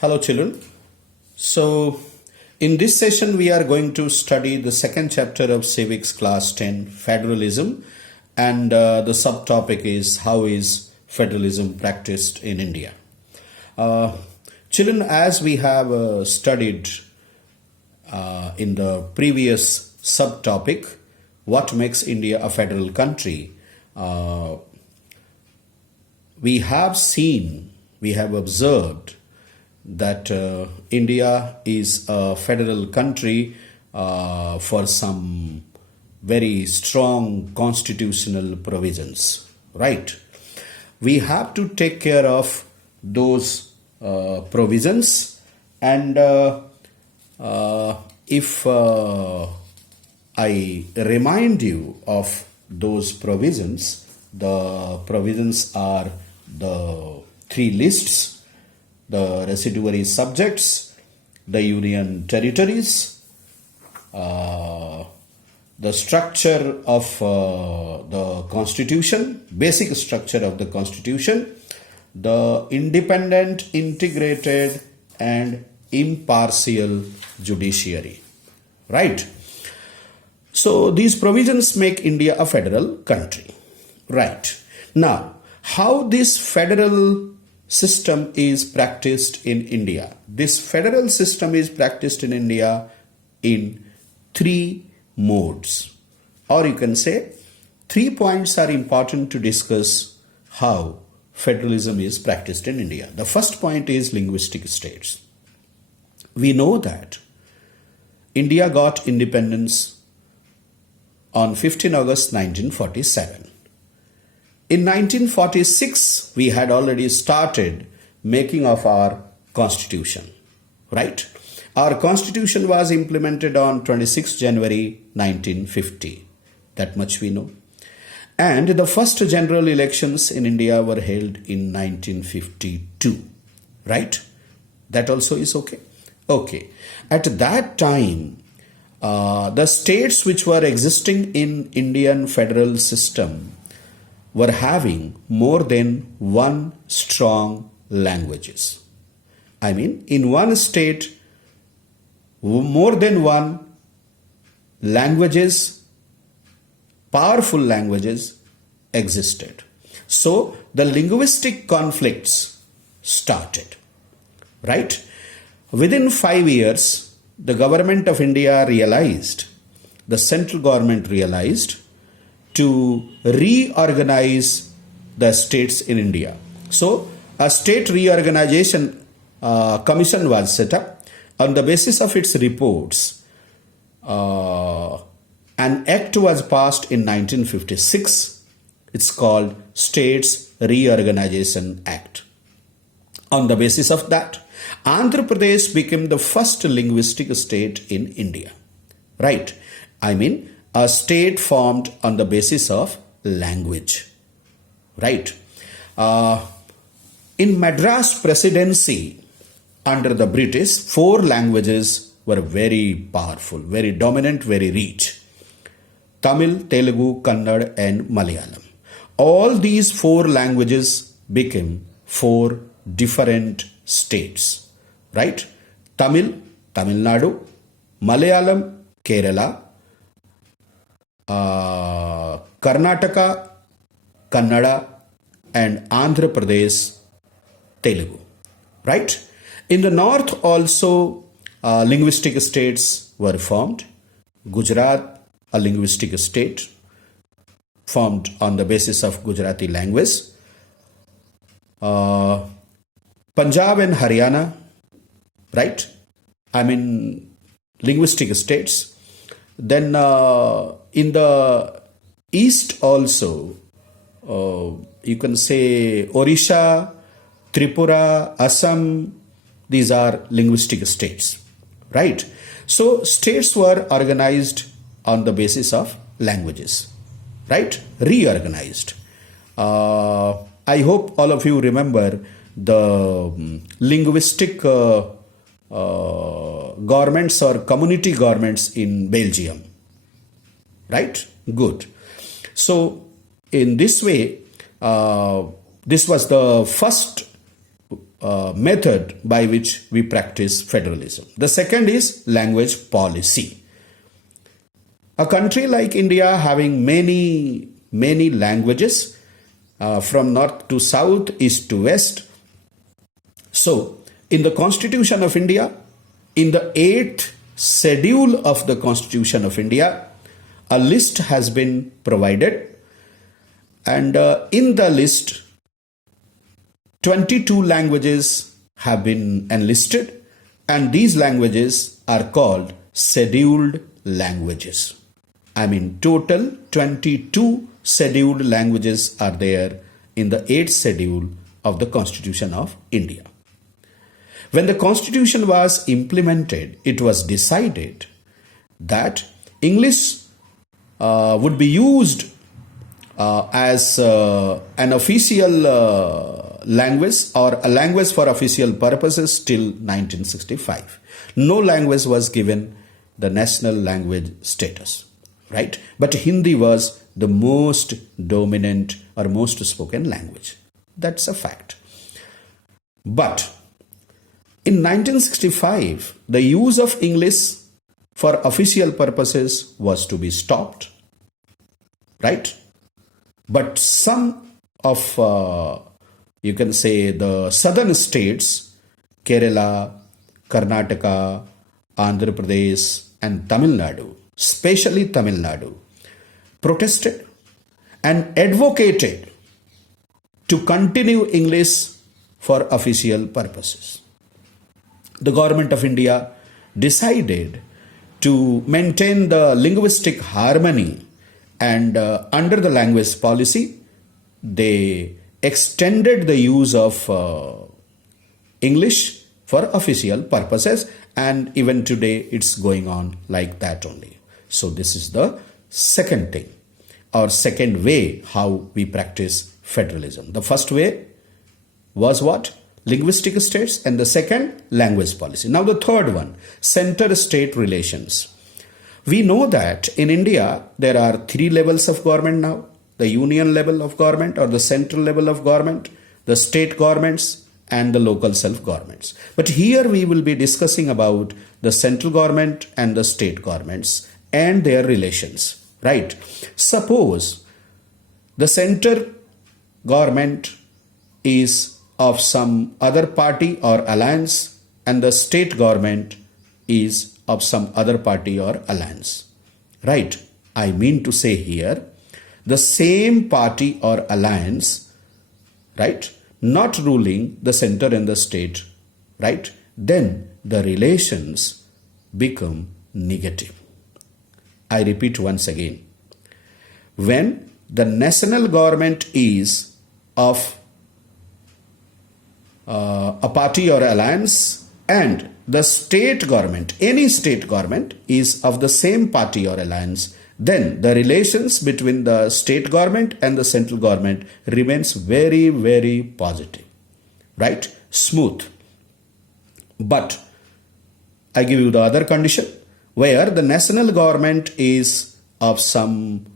Hello children. So in this session we are going to study the second chapter of civics class 10 federalism, and the subtopic is how is federalism practiced in India. Children, as we have studied in the previous subtopic, what makes India a federal country, we have observed that India is a federal country for some very strong constitutional provisions, right? We have to take care of those provisions, and if I remind you of those provisions, the provisions are the three lists: the residuary subjects, the union territories, the structure of the constitution, basic structure of the constitution, the independent, integrated and impartial judiciary, right? So these provisions make India a federal country, right? Now, how this federal system is practiced in India? This federal system is practiced in India in three modes, or you can say 3 points are important to discuss how federalism is practiced in India. The first point is linguistic states. We know that India got independence on 15 August 1947. In 1946, we had already started making of our constitution, right? Our constitution was implemented on 26 January 1950. That much we know. And the first general elections in India were held in 1952, right? That also is okay. Okay. At that time, the states which were existing in Indian federal system were having more than one strong languages. I mean, in one state, more than one languages, powerful languages existed. So the linguistic conflicts started, right? Within 5 years, the government of India realized, the central government realized, to reorganize the states in India. So a state reorganization commission was set up. On the basis of its reports, an act was passed in 1956. It's called States Reorganization Act. On the basis of that, Andhra Pradesh became the first linguistic state in India, right? I mean, a state formed on the basis of language, right? In Madras Presidency under the British, 4 languages were very powerful, very dominant, very rich: Tamil, Telugu, Kannada and Malayalam. All these 4 languages became 4 different states, right? Tamil, Tamil Nadu; Malayalam, Kerala; Karnataka, Kannada and Andhra Pradesh, Telugu, right? In the north also linguistic states were formed. Gujarat, a linguistic state formed on the basis of Gujarati language. Punjab and Haryana, right? I mean, linguistic states. Then in the east also, you can say Odisha, Tripura, Assam, these are linguistic states, right? So states were organized on the basis of languages, right? Reorganized. I hope all of you remember the linguistic governments or community governments in Belgium, right? Good. So in this way, this was the first method by which we practice federalism. The second is language policy. A country like India having many languages from north to south, east to west. So, in the Constitution of India, in the 8th schedule of the Constitution of India, a list has been provided, and in the list 22 languages have been enlisted, and these languages are called scheduled languages. I mean, total 22 scheduled languages are there in the 8th schedule of the Constitution of India. When the Constitution was implemented, it was decided that English would be used as an official language or a language for official purposes till 1965. No language was given the national language status, right? But Hindi was the most dominant or most spoken language. That's a fact. But in 1965, the use of English for official purposes was to be stopped, right? But some of, you can say, the southern states, Kerala, Karnataka, Andhra Pradesh, and Tamil Nadu, especially Tamil Nadu, protested and advocated to continue English for official purposes. The government of India decided to maintain the linguistic harmony, and under the language policy, they extended the use of English for official purposes, and even today it's going on like that only. So this is the second thing, or second way how we practice federalism. The first way was what? Linguistic states, and the second, language policy. Now the third one, center-state relations. We know that in India there are 3 levels of government now: the union level of government or the central level of government, the state governments, and the local self-governments. But here we will be discussing about the central government and the state governments and their relations, right? Suppose the center government is of some other party or alliance, and the state government is of some other party or alliance, right? I mean to say here, the same party or alliance, right, not ruling the center and the state, right, then the relations become negative. I repeat once again, when the national government is of a party or alliance, and the state government, any state government, is of the same party or alliance, then the relations between the state government and the central government remains very positive, right? Smooth. But I give you the other condition, where the national government is of some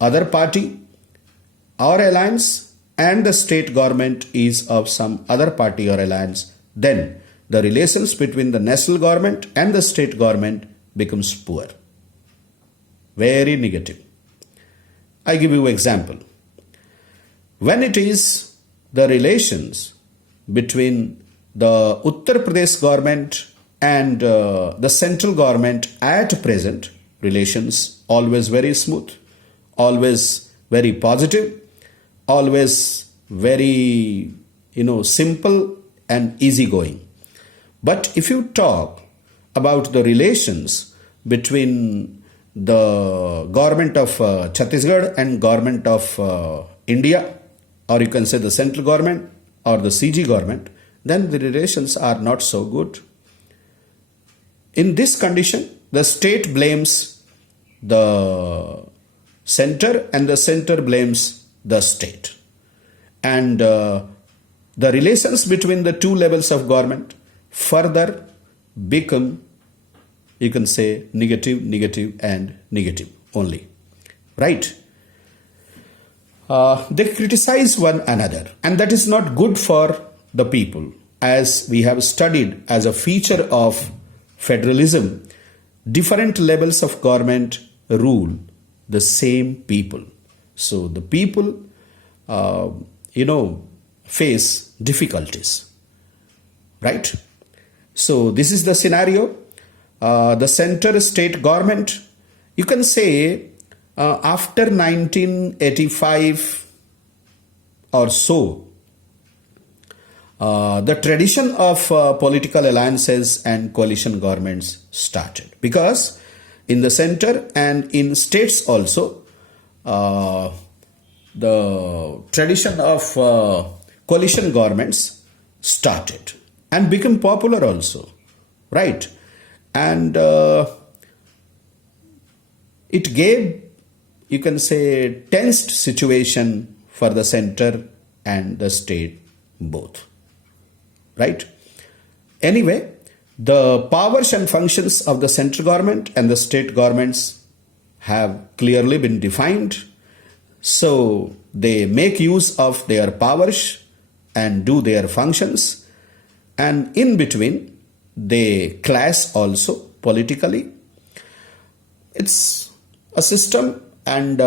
other party or alliance, and the state government is of some other party or alliance, then the relations between the national government and the state government becomes poor. Very negative. I give you an example. When it is the relations between the Uttar Pradesh government and the central government at present, relations always very smooth, always very positive, always very, simple and easygoing. But if you talk about the relations between the government of Chhattisgarh and government of India, or you can say the central government or the CG government, then the relations are not so good. In this condition, the state blames the center and the center blames the state. And the relations between the 2 levels of government further become, you can say, negative and negative only, right? They criticize one another, and that is not good for the people. As we have studied as a feature of federalism, different levels of government rule the same people. So the people, face difficulties, right? So this is the scenario. The center state government, you can say after 1985 or so, the tradition of political alliances and coalition governments started, because in the center and in states also, the tradition of coalition governments started and became popular also, right? And it gave, you can say, tensed situation for the center and the state both, right? Anyway, the powers and functions of the central government and the state governments have clearly been defined. So they make use of their powers and do their functions, and in between they clash also politically. It's a system, and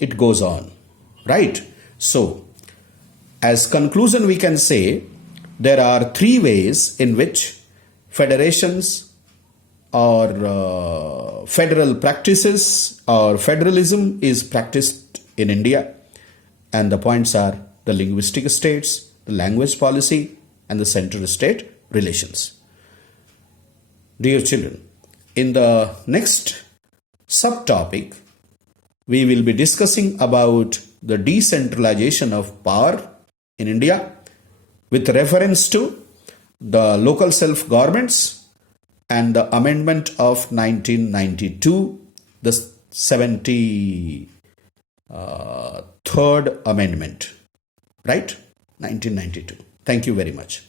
it goes on, right? So as conclusion, we can say there are three ways in which federations or federal practices or federalism is practiced in India. And the points are the linguistic states, the language policy, and the center-state relations. Dear children, in the next subtopic, we will be discussing about the decentralization of power in India with reference to the local self-governments and the amendment of 1992, the 73rd amendment, right? 1992. Thank you very much.